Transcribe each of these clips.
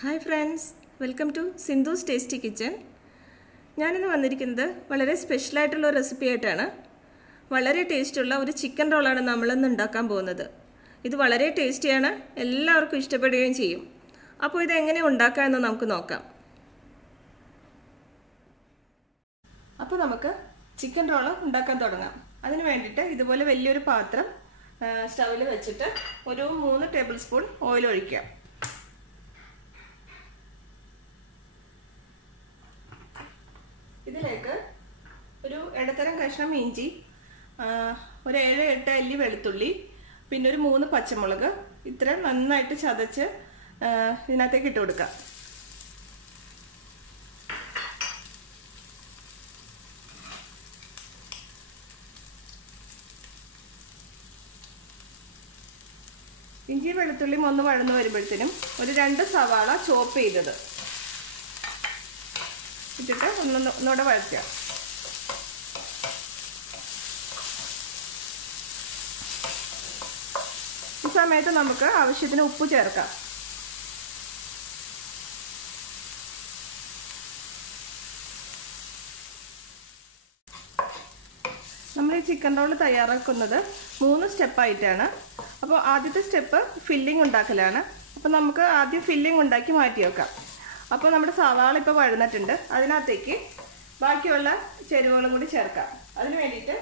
Hi friends, welcome to Sindhu's tasty kitchen. ഞാനിന്ന് വന്നിരിക്കുന്നത് വളരെ സ്പെഷ്യലായിട്ടുള്ള ഒരു റെസിപ്പി ആയിട്ടാണ്. വളരെ ടേസ്റ്റുള്ള ഒരു ചിക്കൻ റോളാണ് നമ്മളിന്ന് ഉണ്ടാക്കാൻ പോകുന്നത്. ഇത് വളരെ ടേസ്റ്റിയാണ്, എല്ലാവർക്കും ഇഷ്ടപ്പെടുകയും ചെയ്യും. അപ്പോൾ ഇതെങ്ങനെ ഉണ്ടാക്കാമെന്ന് നമുക്ക് നോക്കാം. അപ്പോൾ നമുക്ക് ചിക്കൻ റോള് ഉണ്ടാക്കാൻ തുടങ്ങാം. അതിന് വേണ്ടിയിട്ട് ഇതുപോലെ വലിയൊരു പാത്രം സ്റ്റൗവിൽ വെച്ചിട്ട് ഒരു 3 ടേബിൾ സ്പൂൺ ഓയിൽ ഒഴിക്കുക. ഇതിലേക്ക് ഒരു ഇടത്തരം കഷ്ണം ഇഞ്ചി, ഒരു 7-8 അല്ലി വെളുത്തുള്ളി, പിന്നെ ഒരു 3 പച്ചമുളക് ഇത്ര നന്നായിട്ട് ചതച്ച് ഇതിനകത്തേക്ക് ഇട്ട് കൊടുക്കാം. ഇഞ്ചി വെളുത്തുള്ളിയും ഒന്ന് വഴന്നു വരുമ്പോഴത്തേനും ഒരു 2 സവാള ചോപ്പ് ചെയ്തത് ഇട്ടിട്ട് ഒന്നുകൂടെ വഴറ്റുക. ഈ സമയത്ത് നമുക്ക് ആവശ്യത്തിന് ഉപ്പ് ചേർക്കാം. നമ്മൾ ഈ ചിക്കൻ റോൾ തയ്യാറാക്കുന്നത് 3 സ്റ്റെപ്പായിട്ടാണ്. അപ്പോൾ ആദ്യത്തെ സ്റ്റെപ്പ് ഫില്ലിംഗ് ഉണ്ടാക്കലാണ്. അപ്പോൾ നമുക്ക് ആദ്യം ഫില്ലിംഗ് ഉണ്ടാക്കി മാറ്റി വെക്കാം. അപ്പോൾ നമ്മുടെ സവാള ഇപ്പോൾ വഴന്നിട്ടുണ്ട്. അതിനകത്തേക്ക് ബാക്കിയുള്ള ചേരുവകളും കൂടി ചേർക്കാം. അതിന് വേണ്ടിയിട്ട്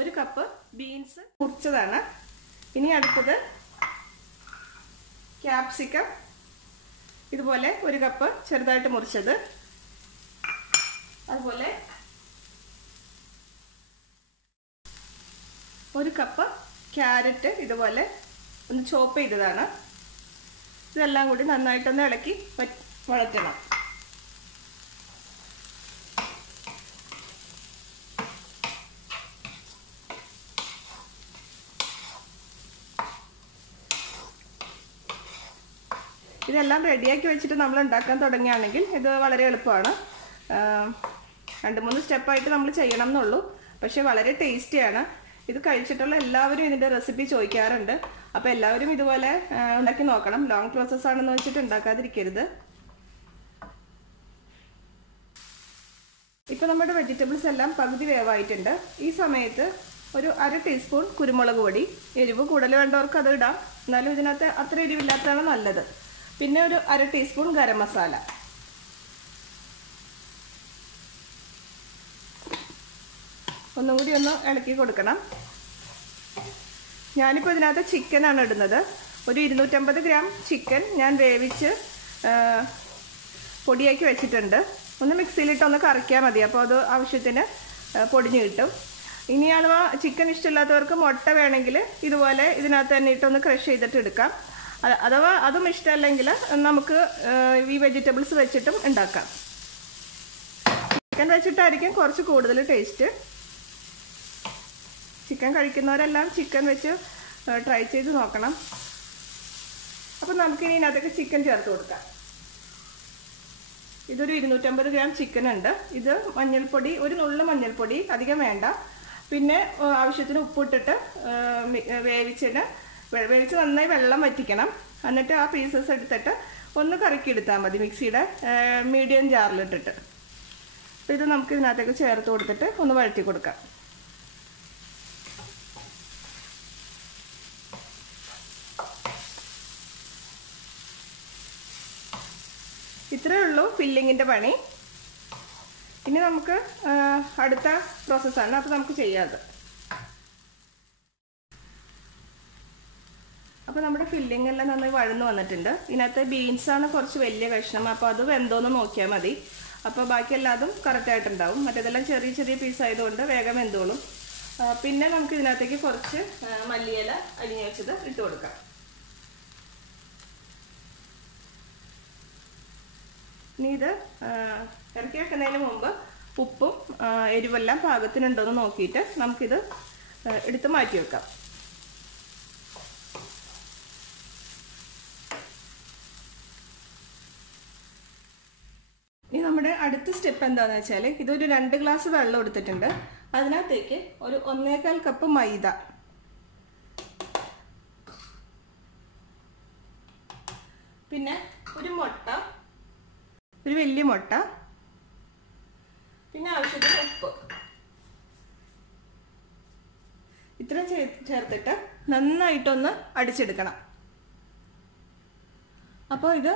1 കപ്പ് ബീൻസ് മുറിച്ചതാണ്. ഇനി അടുത്തത് ക്യാപ്സിക്കം ഇതുപോലെ 1 കപ്പ് ചെറുതായിട്ട് മുറിച്ചത്. അതുപോലെ 1 കപ്പ് ക്യാരറ്റ് ഇതുപോലെ ഒന്ന് ചോപ്പ് ചെയ്തതാണ്. ഇതെല്ലാം കൂടി നന്നായിട്ടൊന്ന് ഇളക്കി വഴറ്റണം. ഇതെല്ലാം റെഡിയാക്കി വെച്ചിട്ട് നമ്മൾ ഉണ്ടാക്കാൻ തുടങ്ങുകയാണെങ്കിൽ ഇത് വളരെ എളുപ്പമാണ്. 2-3 സ്റ്റെപ്പായിട്ട് നമ്മൾ ചെയ്യണം എന്നുള്ളൂ. പക്ഷെ വളരെ ടേസ്റ്റിയാണ്. ഇത് കഴിച്ചിട്ടുള്ള എല്ലാവരും ഇതിൻ്റെ റെസിപ്പി ചോദിക്കാറുണ്ട്. അപ്പോൾ എല്ലാവരും ഇതുപോലെ ഉണ്ടാക്കി നോക്കണം. ലോങ് പ്രോസസ് ആണെന്ന് വെച്ചിട്ട് ഉണ്ടാക്കാതിരിക്കരുത്. ഇപ്പോൾ നമ്മുടെ വെജിറ്റബിൾസ് എല്ലാം പകുതി വേവായിട്ടുണ്ട്. ഈ സമയത്ത് ഒരു 1/2 ടീസ്പൂൺ കുരുമുളക് പൊടി, എരിവ് കൂടുതൽ വേണ്ടവർക്ക് അത് ഇടാം, എന്നാലും ഇതിനകത്ത് അത്ര എരിവില്ലാത്തതാണ് നല്ലത്. പിന്നെ ഒരു 1/2 ടീസ്പൂൺ ഗരം മസാല. ഒന്നും കൂടി ഒന്ന് ഇളക്കി കൊടുക്കണം. ഞാനിപ്പോൾ ഇതിനകത്ത് ചിക്കനാണ് ഇടുന്നത്. ഒരു 250 ഗ്രാം ചിക്കൻ ഞാൻ വേവിച്ച് പൊടിയാക്കി വെച്ചിട്ടുണ്ട്. ഒന്ന് മിക്സിയിലിട്ടൊന്ന് കറക്കിയാൽ മതി. അപ്പോൾ അത് ആവശ്യത്തിന് പൊടിഞ്ഞ് കിട്ടും. ഇനി അഥവാ ചിക്കൻ ഇഷ്ടമില്ലാത്തവർക്ക് മുട്ട വേണമെങ്കിൽ ഇതുപോലെ ഇതിനകത്ത് തന്നെ ഇട്ടൊന്ന് ക്രഷ് ചെയ്തിട്ട് എടുക്കാം. അഥവാ അതും ഇഷ്ടമല്ലെങ്കിൽ നമുക്ക് ഈ വെജിറ്റബിൾസ് വെച്ചിട്ടും ഉണ്ടാക്കാം. ചിക്കൻ വെച്ചിട്ടായിരിക്കും കുറച്ച് കൂടുതൽ ടേസ്റ്റ്. ചിക്കൻ കഴിക്കുന്നവരെല്ലാം ചിക്കൻ വെച്ച് ട്രൈ ചെയ്ത് നോക്കണം. അപ്പം നമുക്കിനി ഇതിനകത്തേക്ക് ചിക്കൻ ചേർത്ത് കൊടുക്കാം. ഇതൊരു 250 ഗ്രാം ചിക്കൻ ഉണ്ട്. ഇത് മഞ്ഞൾപ്പൊടി, ഒരു നുള്ളു മഞ്ഞൾപ്പൊടി, അധികം വേണ്ട. പിന്നെ ആവശ്യത്തിന് ഉപ്പിട്ടിട്ട് വേവിച്ച് നന്നായി വെള്ളം വറ്റിക്കണം. എന്നിട്ട് ആ പീസസ് എടുത്തിട്ട് ഒന്ന് കറക്കിയെടുത്താൽ മതി മിക്സിയുടെ മീഡിയം ജാറിലിട്ടിട്ട്. അപ്പോൾ ഇത് നമുക്ക് ഇതിനകത്തേക്ക് ചേർത്ത് കൊടുത്തിട്ട് ഒന്ന് വഴറ്റി കൊടുക്കാം. ഇത്രയേ ഉള്ളൂ ഫില്ലിങ്ങിൻ്റെ പണി. ഇനി നമുക്ക് അടുത്ത പ്രോസസ്സാണ്. അപ്പോൾ നമുക്ക് ചെയ്യാതെ. അപ്പോൾ നമ്മുടെ ഫില്ലിംഗ് എല്ലാം നന്നായി വഴന്നു വന്നിട്ടുണ്ട്. ഇതിനകത്ത് ബീൻസാണ് കുറച്ച് വലിയ കഷ്ണം. അപ്പോൾ അത് വെന്തോന്ന് നോക്കിയാൽ മതി. അപ്പോൾ ബാക്കി എല്ലാതും കറക്റ്റായിട്ടുണ്ടാവും. മറ്റേതെല്ലാം ചെറിയ ചെറിയ പീസായതുകൊണ്ട് വേഗം വെന്തോളും. പിന്നെ നമുക്ക് ഇതിനകത്തേക്ക് കുറച്ച് മല്ലിയില അരിഞ്ഞു വെച്ചത് ഇട്ട് കൊടുക്കാം. ഇനി ഇത് ഇറക്കി വെക്കുന്നതിന് മുമ്പ് ഉപ്പും എരിവെല്ലാം പാകത്തിനുണ്ടോയെന്ന് നോക്കിയിട്ട് നമുക്കിത് എടുത്ത് മാറ്റി വെക്കാം. ഇനി നമ്മുടെ അടുത്ത സ്റ്റെപ്പ് എന്താണെന്ന് വെച്ചാൽ ഇതൊരു 2 ഗ്ലാസ് വെള്ളം എടുത്തിട്ടുണ്ട്. അതിനകത്തേക്ക് ഒരു 1.25 കപ്പ് മൈദ, പിന്നെ ഒരു മുട്ട, ഒരു വലിയ മുട്ട, പിന്നെ ആവശ്യത്തിന് ഉപ്പ്. ഇത്രയും ചേർത്തിട്ട് നന്നായിട്ടൊന്ന് അടിച്ചെടുക്കണം. അപ്പോൾ ഇത്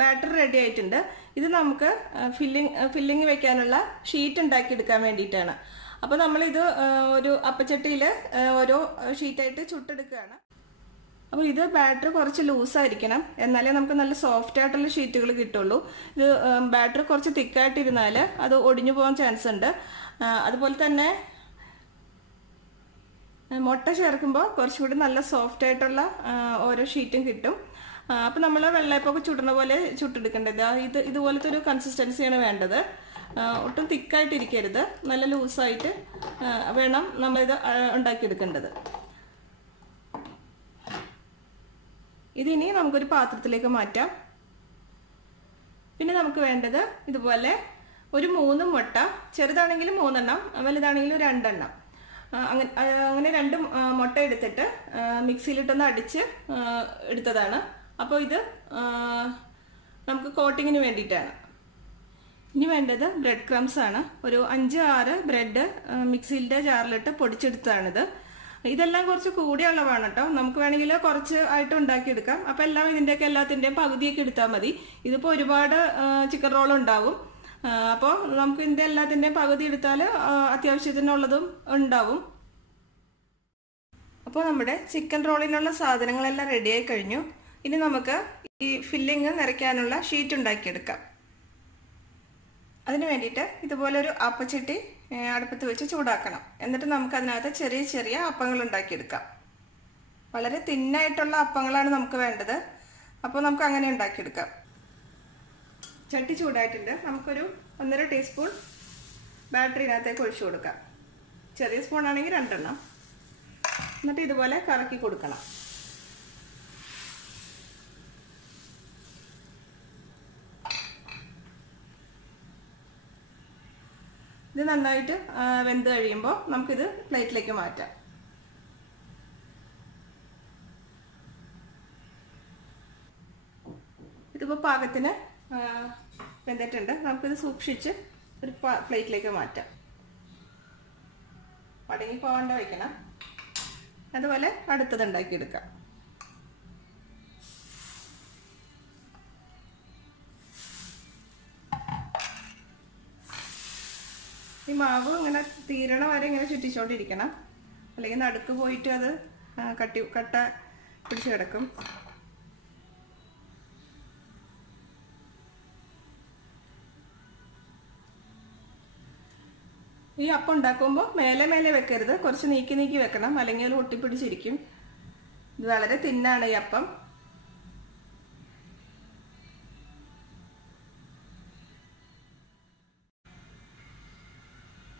ബാറ്റർ റെഡി ആയിട്ടുണ്ട്. ഇത് നമുക്ക് ഫില്ലിങ് വെക്കാനുള്ള ഷീറ്റ് ഉണ്ടാക്കിയെടുക്കാൻ വേണ്ടിയിട്ടാണ്. അപ്പോൾ നമ്മളിത് ഒരു അപ്പച്ചട്ടിയിൽ ഓരോ ഷീറ്റായിട്ട് ചുട്ടെടുക്കുകയാണ്. അപ്പോൾ ഇത് ബാറ്റർ കുറച്ച് ലൂസായിരിക്കണം, എന്നാലേ നമുക്ക് നല്ല സോഫ്റ്റ് ആയിട്ടുള്ള ഷീറ്റുകൾ കിട്ടുള്ളൂ. ഇത് ബാറ്റർ കുറച്ച് തിക്കായിട്ടിരുന്നാൽ അത് ഒടിഞ്ഞു പോകാൻ ചാൻസ് ഉണ്ട്. അതുപോലെ തന്നെ മുട്ട ചേർക്കുമ്പോൾ കുറച്ചുകൂടി നല്ല സോഫ്റ്റ് ആയിട്ടുള്ള ഓരോ ഷീറ്റും കിട്ടും. അപ്പോൾ നമ്മൾ വെള്ളയപ്പൊക്കെ ചുടുന്ന പോലെ ചുട്ടെടുക്കേണ്ടത്. ഇതുപോലത്തെ ഒരു കൺസിസ്റ്റൻസിയാണ് വേണ്ടത്. ഒട്ടും തിക്കായിട്ടിരിക്കരുത്, നല്ല ലൂസായിട്ട് വേണം നമ്മളിത് ഉണ്ടാക്കിയെടുക്കേണ്ടത്. ഇതിനി നമുക്കൊരു പാത്രത്തിലേക്ക് മാറ്റാം. പിന്നെ നമുക്ക് വേണ്ടത് ഇതുപോലെ ഒരു 3 മുട്ട, ചെറുതാണെങ്കിൽ 3 എണ്ണം, വലുതാണെങ്കിൽ 2 എണ്ണം. അങ്ങനെ 2 മുട്ട എടുത്തിട്ട് മിക്സിയിലിട്ടൊന്ന് അടിച്ച് എടുത്തതാണ്. അപ്പോൾ ഇത് നമുക്ക് കോട്ടിങ്ങിന് വേണ്ടിയിട്ടാണ്. ഇനി വേണ്ടത് ബ്രെഡ് ക്രംസ് ആണ്. ഒരു 5-6 ബ്രെഡ് മിക്സിയിലെ ജാറിലിട്ട് പൊടിച്ചെടുത്തതാണിത്. ഇതെല്ലാം കുറച്ച് കൂടിയ അളവാണ് കേട്ടോ. നമുക്ക് വേണമെങ്കിൽ കുറച്ച് ആയിട്ട് ഉണ്ടാക്കിയെടുക്കാം. അപ്പോൾ എല്ലാം ഇതിൻ്റെയൊക്കെ എല്ലാത്തിൻ്റെയും പകുതിയൊക്കെ എടുത്താൽ മതി. ഇതിപ്പോൾ ഒരുപാട് ചിക്കൻ റോൾ ഉണ്ടാവും. അപ്പോൾ നമുക്ക് ഇതിൻ്റെ എല്ലാത്തിൻ്റെയും പകുതി എടുത്താൽ അത്യാവശ്യത്തിനുള്ളതും ഉണ്ടാവും. അപ്പോൾ നമ്മുടെ ചിക്കൻ റോളിനുള്ള സാധനങ്ങളെല്ലാം റെഡിയായി കഴിഞ്ഞു. ഇനി നമുക്ക് ഈ ഫില്ലിങ് നിറയ്ക്കാനുള്ള ഷീറ്റ് ഉണ്ടാക്കിയെടുക്കാം. അതിന് വേണ്ടിയിട്ട് ഇതുപോലൊരു അപ്പച്ചട്ടി അടുപ്പത്ത് വെച്ച് ചൂടാക്കണം. എന്നിട്ട് നമുക്ക് അതിനകത്ത് ചെറിയ ചെറിയ അപ്പങ്ങൾ ഉണ്ടാക്കിയെടുക്കാം. വളരെ തിന്നായിട്ടുള്ള അപ്പങ്ങളാണ് നമുക്ക് വേണ്ടത്. അപ്പോൾ നമുക്ക് അങ്ങനെ ഉണ്ടാക്കിയെടുക്കാം. ചട്ടി ചൂടായിട്ടുണ്ട്. നമുക്കൊരു 1.5 ടീസ്പൂൺ ബാറ്റർ ഇതിനകത്തേക്ക് ഒഴിച്ചു കൊടുക്കാം. ചെറിയ സ്പൂൺ ആണെങ്കിൽ 2 എണ്ണം. എന്നിട്ട് ഇതുപോലെ കറക്കി കൊടുക്കണം. ഇത് നന്നായിട്ട് വെന്ത് കഴിയുമ്പോൾ നമുക്കിത് പ്ലേറ്റിലേക്ക് മാറ്റാം. ഇതിപ്പോൾ പാകത്തിന് വെന്തിട്ടുണ്ട്. നമുക്കിത് സൂക്ഷിച്ച് ഒരു പ്ലേറ്റിലേക്ക് മാറ്റാം. മടങ്ങി പോകാണ്ട് വയ്ക്കണം. അതുപോലെ അടുത്തത് ഉണ്ടാക്കിയെടുക്കാം. ഈ മാവ് ഇങ്ങനെ തീരണ വരെ ഇങ്ങനെ ചുറ്റിച്ചോണ്ടിരിക്കണം, അല്ലെങ്കിൽ നടുക്ക് പോയിട്ട് അത് കട്ട പിടിച്ച് കിടക്കും. ഈ അപ്പം ഉണ്ടാക്കുമ്പോൾ മേലെ മേലെ വെക്കരുത്, കുറച്ച് നീക്കി നീക്കി വെക്കണം, അല്ലെങ്കിൽ അത് ഒട്ടിപ്പിടിച്ചിരിക്കും. ഇത് വളരെ തിന്നാണ് ഈ അപ്പം.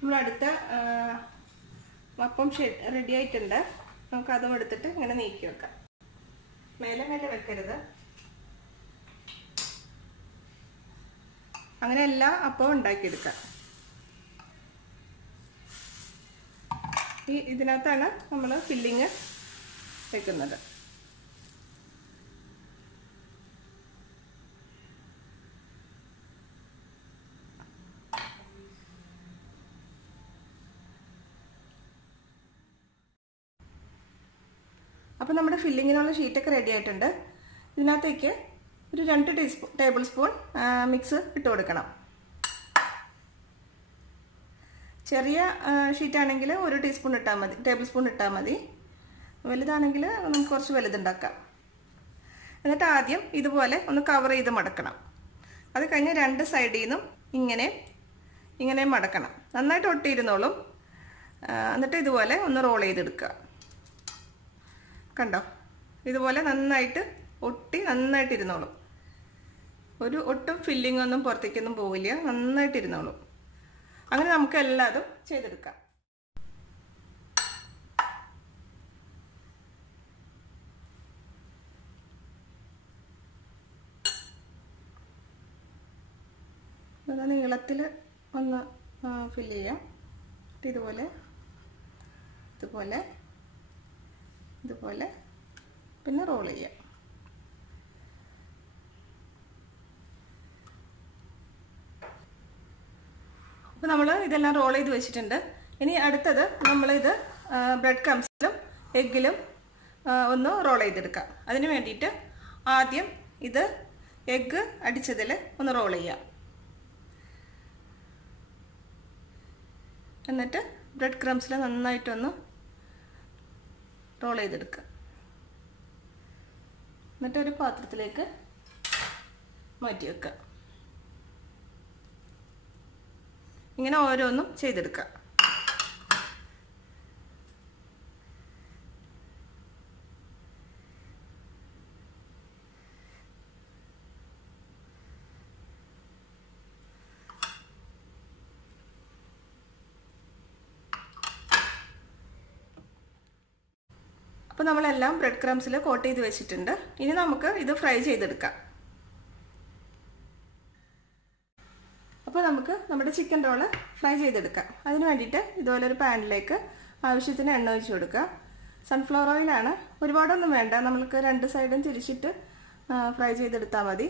നമ്മളടുത്ത അപ്പം റെഡി ആയിട്ടുണ്ട്. നമുക്ക് അതും എടുത്തിട്ട് ഇങ്ങനെ നീക്കി വെക്കാം. മേലെ മേലെ വെക്കരുത്. അങ്ങനെ എല്ലാ അപ്പവും ഉണ്ടാക്കിയെടുക്കാം. ഇതിനകത്താണ് നമ്മൾ ഫില്ലിങ് വെക്കുന്നത്. അപ്പോൾ നമ്മുടെ ഫില്ലിങ്ങിനുള്ള ഷീറ്റൊക്കെ റെഡി ആയിട്ടുണ്ട്. ഇതിനകത്തേക്ക് ഒരു 2 ടേബിൾ സ്പൂൺ മിക്സ് ഇട്ട് കൊടുക്കണം. ചെറിയ ഷീറ്റാണെങ്കിൽ 1 ടീസ്പൂൺ ഇട്ടാൽ മതി, ടേബിൾ സ്പൂൺ ഇട്ടാൽ മതി. വലുതാണെങ്കിൽ നമുക്ക് കുറച്ച് വലുതുണ്ടാക്കാം. എന്നിട്ട് ആദ്യം ഇതുപോലെ ഒന്ന് കവർ ചെയ്ത് മടക്കണം. അത് കഴിഞ്ഞ് 2 സൈഡിൽ നിന്നും ഇങ്ങനെ മടക്കണം. നന്നായിട്ട് ഒട്ടിയിരുന്നോളും. എന്നിട്ട് ഇതുപോലെ ഒന്ന് റോൾ ചെയ്തെടുക്കുക. കണ്ടോ, ഇതുപോലെ നന്നായിട്ട് ഒട്ടി നന്നായിട്ടിരുന്നോളും. ഒട്ടും ഫില്ലിംഗ് ഒന്നും പുറത്തേക്കൊന്നും പോവില്ല, നന്നായിട്ടിരുന്നോളും. അങ്ങനെ നമുക്ക് എല്ലാതും ചെയ്തെടുക്കാം. നീളത്തിൽ ഒന്ന് ഫില്ല് ചെയ്യാം. ഇതുപോലെ പിന്നെ റോൾ ചെയ്യാം. അപ്പോൾ നമ്മൾ ഇതെല്ലാം റോൾ ചെയ്ത് വെച്ചിട്ടുണ്ട്. ഇനി അടുത്തത് നമ്മളിത് ബ്രെഡ് ക്രംസിലും എഗ്ഗിലും ഒന്ന് റോൾ ചെയ്തെടുക്കാം. അതിന് വേണ്ടിയിട്ട് ആദ്യം ഇത് എഗ്ഗ് അടിച്ചതിൽ ഒന്ന് റോൾ ചെയ്യാം. എന്നിട്ട് ബ്രെഡ് ക്രംസിൽ നന്നായിട്ടൊന്ന് റോൾ ചെയ്തെടുക്കുക. എന്നിട്ട് ഒരു പാത്രത്തിലേക്ക് മാറ്റി വെക്കുക. ഇങ്ങനെ ഓരോന്നും ചെയ്തെടുക്കുക. അപ്പോൾ നമ്മളെല്ലാം ബ്രെഡ് ക്രംസിൽ കോട്ട് ചെയ്ത് വെച്ചിട്ടുണ്ട്. ഇനി നമുക്ക് ഇത് ഫ്രൈ ചെയ്തെടുക്കാം. അപ്പോൾ നമുക്ക് നമ്മുടെ ചിക്കൻ റോള് ഫ്രൈ ചെയ്തെടുക്കാം. അതിന് വേണ്ടിയിട്ട് ഇതുപോലെ ഒരു പാനിലേക്ക് ആവശ്യത്തിന് എണ്ണ ഒഴിച്ച് കൊടുക്കുക. സൺഫ്ലവർ ഓയിലാണ്. ഒരുപാടൊന്നും വേണ്ട, നമ്മൾക്ക് രണ്ട് സൈഡും തിരിച്ചിട്ട് ഫ്രൈ ചെയ്തെടുത്താൽ മതി.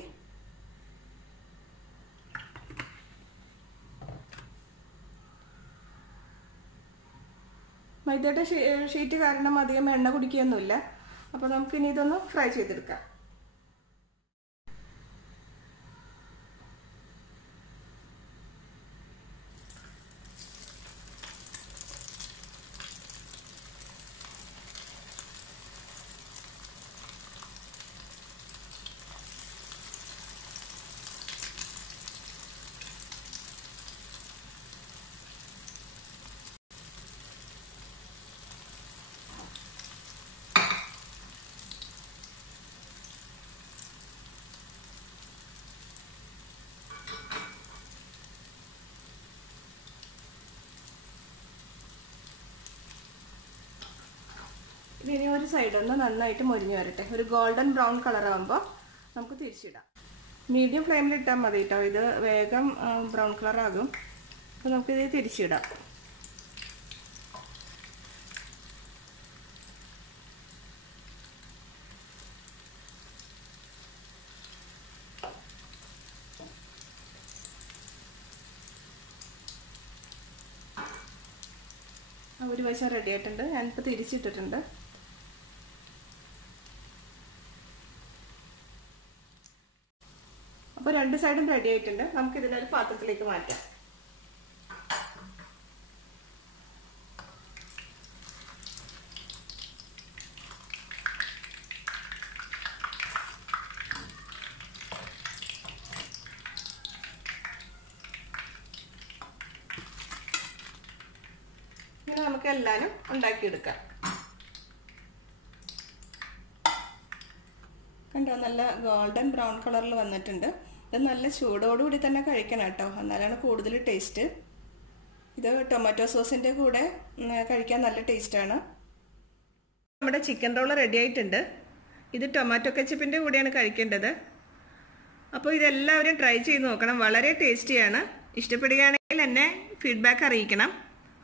മൈദയുടെ ഷീറ്റ് കാരണം അധികം എണ്ണ കുടിക്കുകയൊന്നുമില്ല. അപ്പോൾ നമുക്കിനി ഇതൊന്ന് ഫ്രൈ ചെയ്തെടുക്കാം. ഇനി ഒരു സൈഡൊന്ന് നന്നായിട്ട് മൊരിഞ്ഞ് വരട്ടെ. ഒരു ഗോൾഡൻ ബ്രൗൺ കളർ ആകുമ്പോൾ നമുക്ക് തിരിച്ചിടാം. മീഡിയം ഫ്ലെയിമിൽ ഇട്ടാൽ മതി കേട്ടോ, ഇത് വേഗം ബ്രൗൺ കളർ ആകും. അപ്പോൾ നമുക്കിത് തിരിച്ചിടാം. ഒരു വശം റെഡി ആയിട്ടുണ്ട്. ഞാനിപ്പോൾ തിരിച്ചിട്ടിട്ടുണ്ട്. അപ്പോൾ രണ്ട് സൈഡും റെഡി ആയിട്ടുണ്ട്. നമുക്കിതിനൊരു പാത്രത്തിലേക്ക് മാറ്റാം. ഇനി നമുക്ക് എല്ലാവരും ഉണ്ടാക്കിയെടുക്കാം. കണ്ടോ, നല്ല ഗോൾഡൻ ബ്രൗൺ കളറിൽ വന്നിട്ടുണ്ട്. ഇത് നല്ല ചൂടോടുകൂടി തന്നെ കഴിക്കണം കേട്ടോ, എന്നാലാണ് കൂടുതൽ ടേസ്റ്റ്. ഇത് ടൊമാറ്റോ സോസിൻ്റെ കൂടെ കഴിക്കാൻ നല്ല ടേസ്റ്റാണ്. നമ്മുടെ ചിക്കൻ റോൾ റെഡി ആയിട്ടുണ്ട്. ഇത് ടൊമാറ്റോ കെച്ചപ്പിൻ്റെ കൂടെയാണ് കഴിക്കേണ്ടത്. അപ്പോൾ ഇതെല്ലാവരും ട്രൈ ചെയ്ത് നോക്കണം. വളരെ ടേസ്റ്റിയാണ്. ഇഷ്ടപ്പെടുകയാണെങ്കിൽ എന്നെ ഫീഡ്ബാക്ക് അറിയിക്കണം.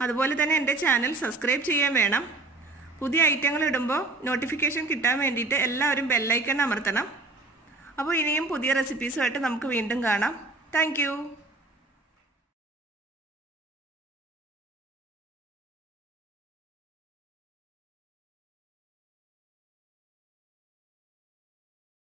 അതുപോലെ തന്നെ എൻ്റെ ചാനൽ സബ്സ്ക്രൈബ് ചെയ്യാൻ വേണം. പുതിയ ഐറ്റങ്ങൾ ഇടുമ്പോൾ നോട്ടിഫിക്കേഷൻ കിട്ടാൻ വേണ്ടിയിട്ട് എല്ലാവരും ബെല്ലൈക്കൺ അമർത്തണം. അപ്പോൾ ഇനിയും പുതിയ റെസിപ്പീസുമായിട്ട് നമുക്ക് വീണ്ടും കാണാം. താങ്ക്